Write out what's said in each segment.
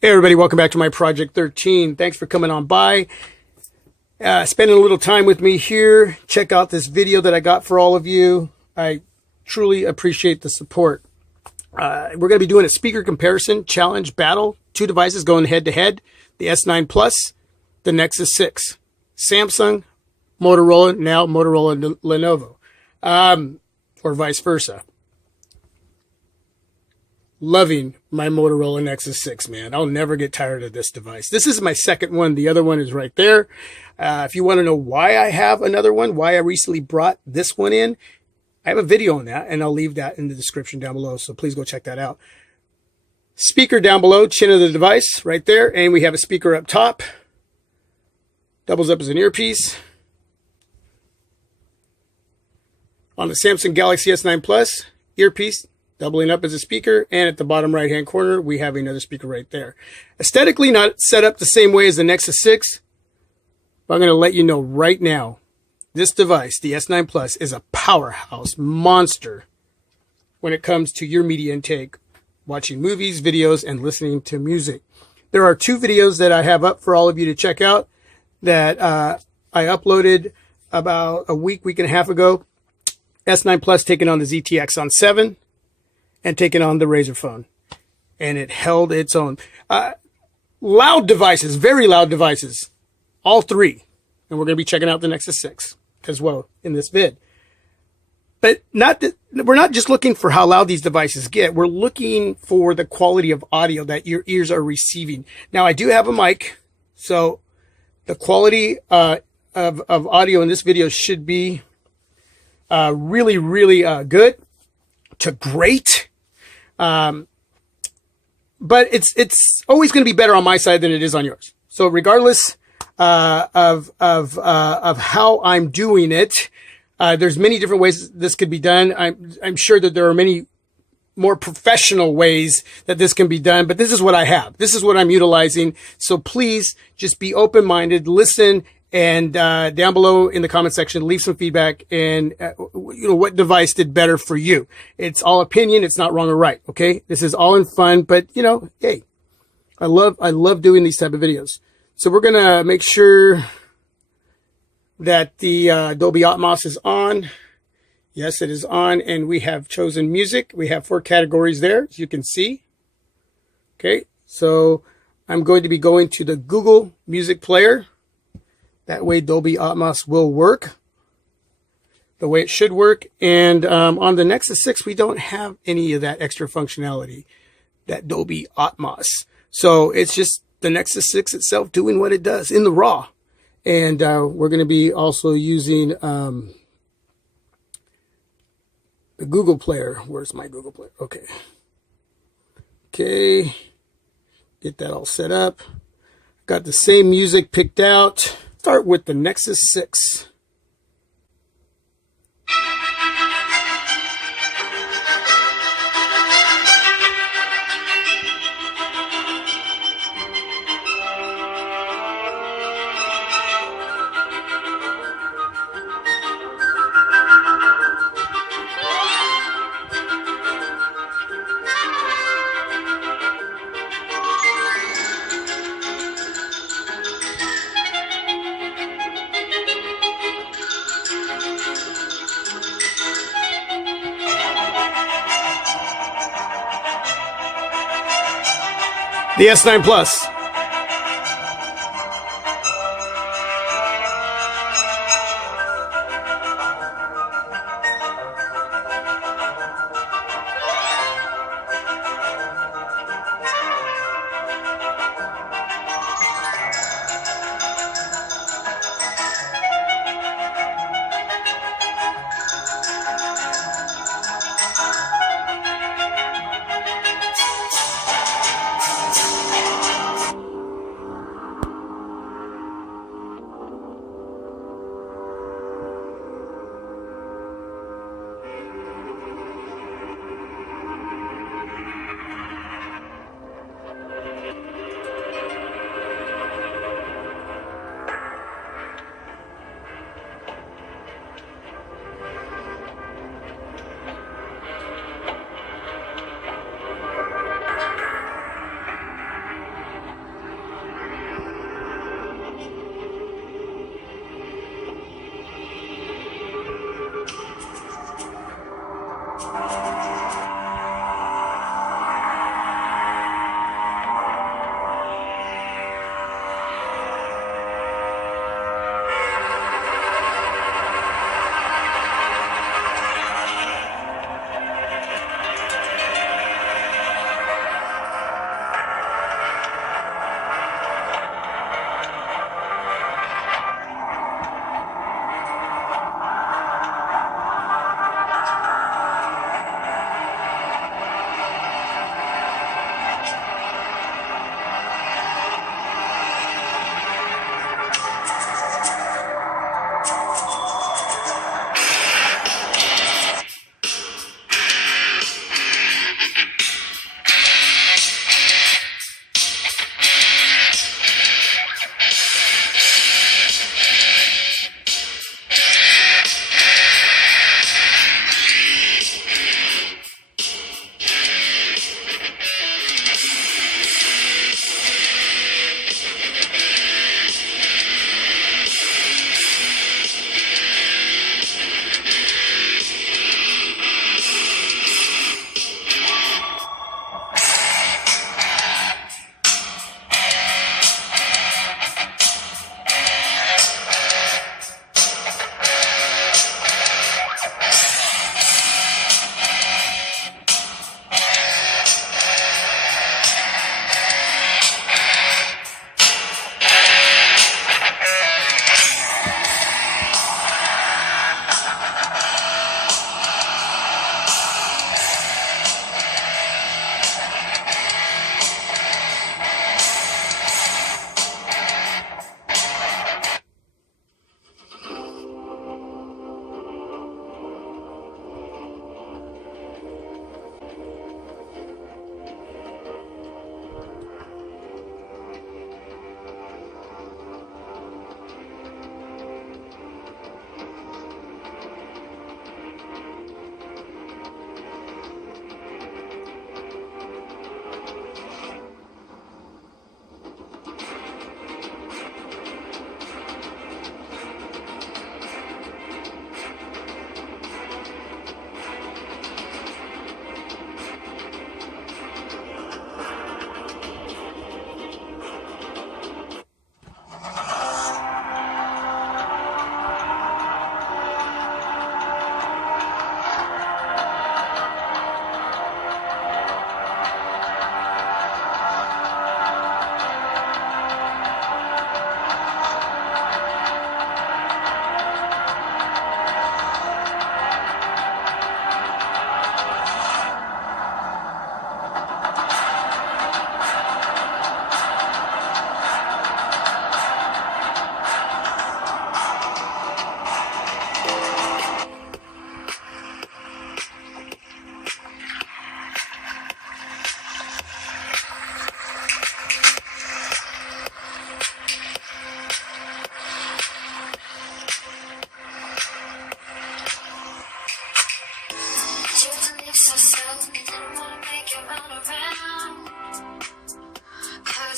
Hey everybody, welcome back to my Project 13. Thanks for coming on by, spending a little time with me here. Check out this video that I got for all of you. I truly appreciate the support. We're going to be doing a speaker comparison challenge battle. Two devices going head to head. The S9 Plus, the Nexus 6. Samsung, Motorola, now Motorola Lenovo, or vice versa. Loving my Motorola Nexus 6, man. I'll never get tired of this device. This is my second one. The other one is right there. If you want to know why I have another one, why I recently brought this one in, I have a video on that, and I'll leave that in the description down below, so please go check that out. Speaker down below, chin of the device, right there, and we have a speaker up top. Doubles up as an earpiece. On the Samsung Galaxy S9 Plus, earpiece, doubling up as a speaker, and at the bottom right-hand corner, we have another speaker right there. Aesthetically, not set up the same way as the Nexus 6, but I'm going to let you know right now, this device, the S9 Plus, is a powerhouse monster when it comes to your media intake, watching movies, videos, and listening to music. There are two videos that I have up for all of you to check out that I uploaded about a week and a half ago. S9 Plus taking on the ZT Axon 7. And taking on the Razer phone. And it held its own. Loud devices, very loud devices. All three. And we're going to be checking out the Nexus 6 as well in this vid. But we're not just looking for how loud these devices get. We're looking for the quality of audio that your ears are receiving. Now, I do have a mic. So the quality of audio in this video should be really, really good to great. But it's always going to be better on my side than it is on yours. So regardless of how I'm doing it, there's many different ways this could be done. I'm sure that there are many more professional ways that this can be done, but this is what I have. This is what I'm utilizing. So please just be open-minded, listen, and down below in the comment section, leave some feedback and what device did better for you. It's all opinion. It's not wrong or right. Okay. This is all in fun, but hey, I love doing these type of videos. So we're going to make sure that the Dolby Atmos is on. Yes, it is on. And we have chosen music. We have 4 categories there, as you can see. Okay. So I'm going to be going to the Google Music Player. That way Dolby Atmos will work the way it should work. And on the Nexus 6, we don't have any of that extra functionality, that Dolby Atmos. So it's just the Nexus 6 itself doing what it does in the raw. And we're going to be also using the Google Player. Where's my Google Player? Okay. Okay. Get that all set up. Got the same music picked out. Start with the Nexus 6. The S9 Plus.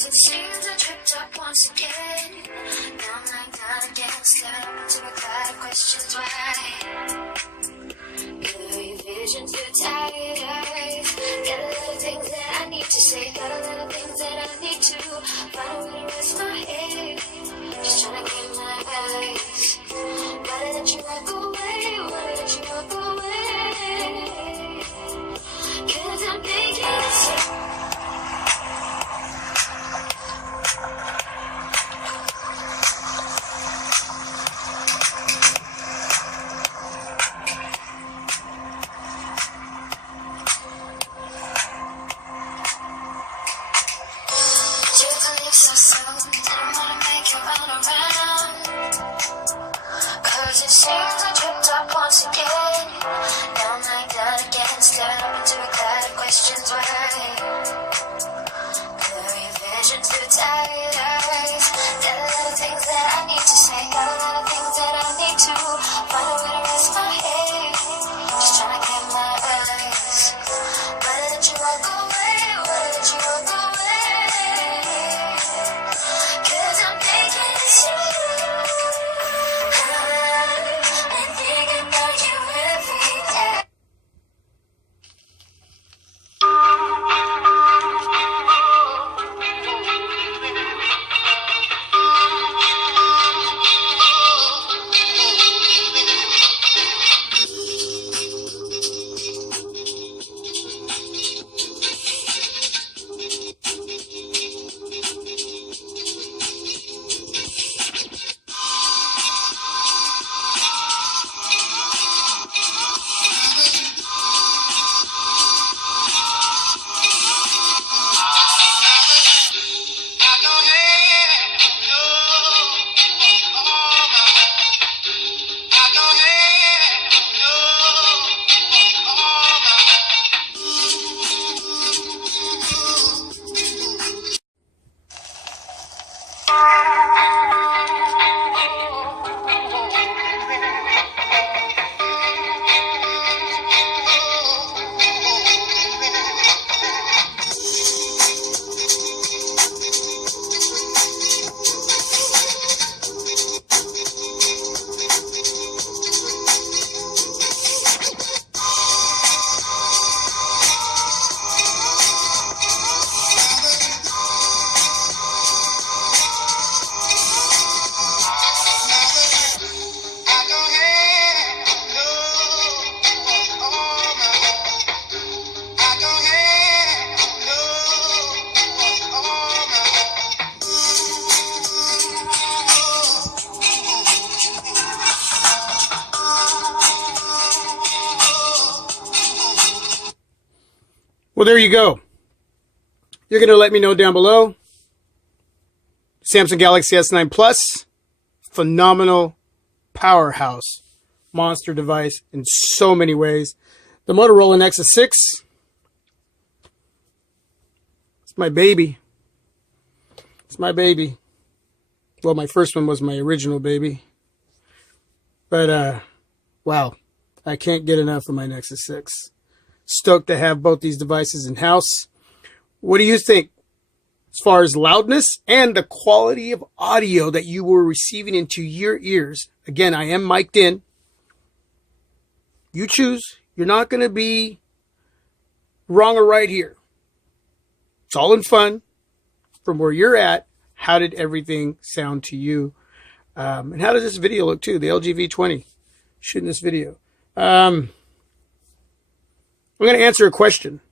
'Cause it seems I tripped up once again. Now I'm like that again, stared up into a cloud of questions. Why? Blurry visions through tired eyes. Got a lot of things that I need to say. Got a lot of things that I need to find a way to rest my head. Just trying to clear my eyes. Why did you walk away? Why did you walk away? 'Cause I'm thinking it's you. So soon, didn't wanna make you run around. 'Cause it seems I tripped up once again. Now I'm like that again, staring up into a cloud of questions. Why? Blurry visions through tired eyes. Got a lot of things that I need to say. Got a lot of things that I need to find a way to rest my head. Just trying to clear my eyes. Why did you walk away? Why did you walk away? Well, there you go. You're going to let me know down below. Samsung Galaxy S9 Plus, phenomenal powerhouse monster device in so many ways. The Motorola Nexus 6, it's my baby. It's my baby. Well, my first one was my original baby. But, wow, I can't get enough of my Nexus 6. Stoked to have both these devices in-house. What do you think as far as loudness and the quality of audio that you were receiving into your ears? Again, I am mic'd in. You choose. You're not going to be wrong or right here. It's all in fun. From where you're at, how did everything sound to you? And how does this video look too? The LG V20 shooting this video. I'm going to answer a question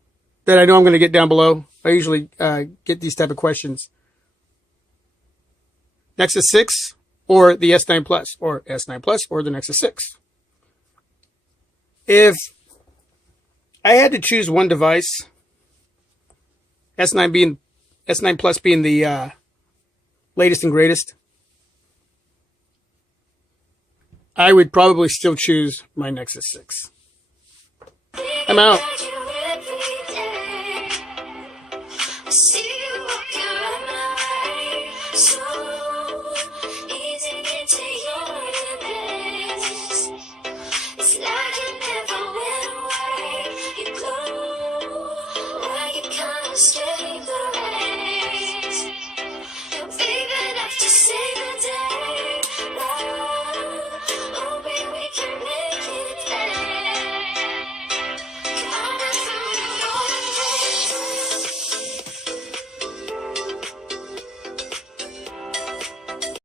that I know I'm going to get down below. I usually get these type of questions. Nexus 6 or the S9 Plus, or S9 Plus or the Nexus 6. If I had to choose one device, S9 Plus being the latest and greatest, I would probably still choose my Nexus 6. I'm out. Stay